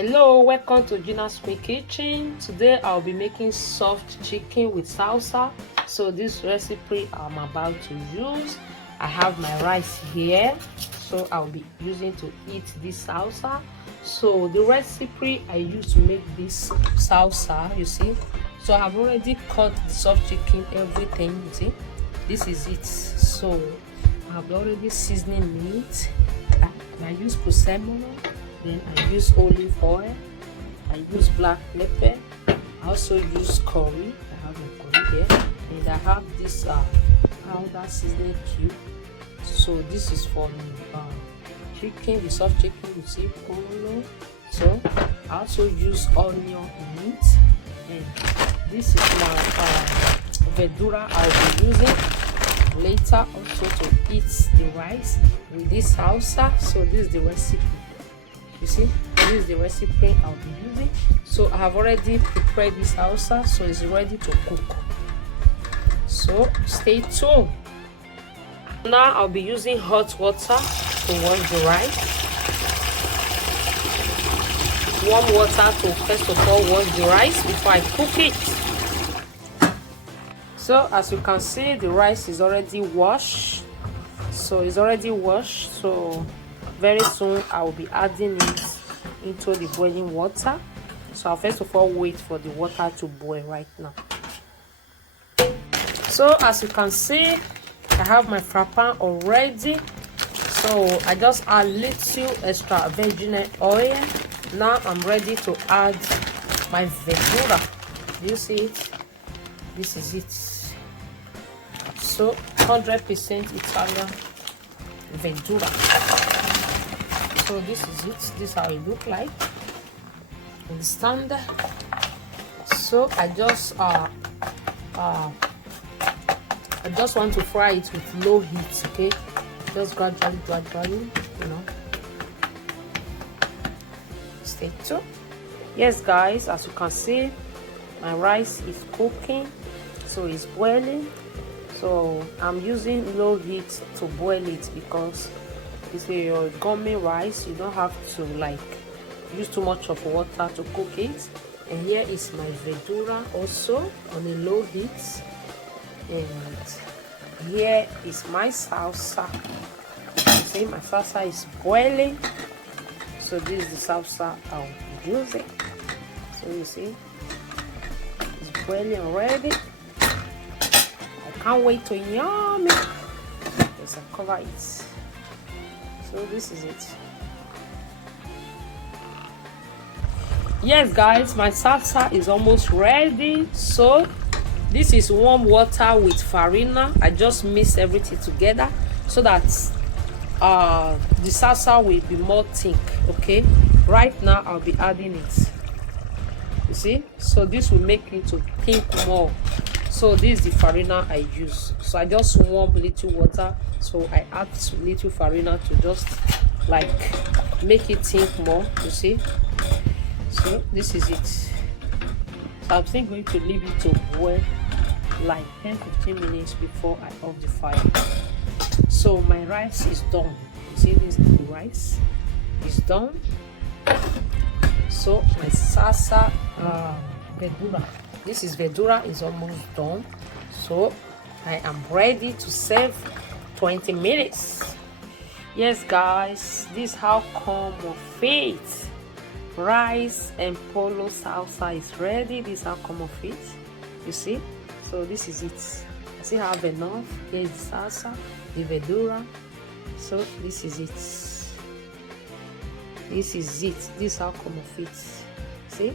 Hello, welcome to Gina's Quick Kitchen. Today I'll be making soft chicken with salsa. So this recipe I'm about to use, I have my rice here, so I'll be using to eat this salsa. So the recipe I use to make this salsa, you see, so I've already cut the soft chicken, everything, you see, this is it. So I've already seasoning it. I use preservative. Then I use olive oil, I use black pepper, I also use curry. I have my curry here, and I have this powder seasoning cube. So this is for the chicken, the soft chicken, you see, polo. So I also use onion in it, and this is my verdura I'll be using later also to eat the rice with this salsa. So this is the recipe. You see, this is the recipe I'll be using. So I have already prepared this salsa, so it's ready to cook. So stay tuned. Now I'll be using hot water to wash the rice. Warm water to first of all wash the rice before I cook it. So as you can see, the rice is already washed. So it's already washed. So very soon I will be adding it into the boiling water. So I'll first of all wait for the water to boil right now. So as you can see, I have my frappan already. So I just add little extra virgin oil. Now I'm ready to add my verdura. Do you see it? This is it. So 100% Italian verdura. So this is it. This is how it look like. Understand? So I just want to fry it with low heat. Okay, just gradually, you know. Stay tuned. Yes, guys, as you can see, my rice is cooking, so it's boiling. So I'm using low heat to boil it because this is your gummy rice. You don't have to like use too much of water to cook it. And here is my verdura also on a low heat, and here is my salsa. You see, my salsa is boiling, so this is the salsa I'll be using. So you see, it's boiling already. I can't wait to yum it. Let's cover it. So this is it. Yes, guys, my salsa is almost ready. So this is warm water with farina. I just mix everything together so that the salsa will be more thick. Okay, right now I'll be adding it. You see, so this will make it to thick more. So this is the farina I use. So I just warm little water, so I add little farina to just like make it thick more. You see, so this is it. So I'm still going to leave it to boil like 10-15 minutes before I off the fire. So my rice is done. You see, this is the rice is done. So my salsa verdura, this is verdura, is almost done. So I am ready to serve 20 minutes. Yes, guys, this is how come of it. Rice and polo salsa is ready. This is how come of it. You see, so this is it. I still have enough. Here is the salsa, the verdura. So this is it. This is it. This is how come of it. See.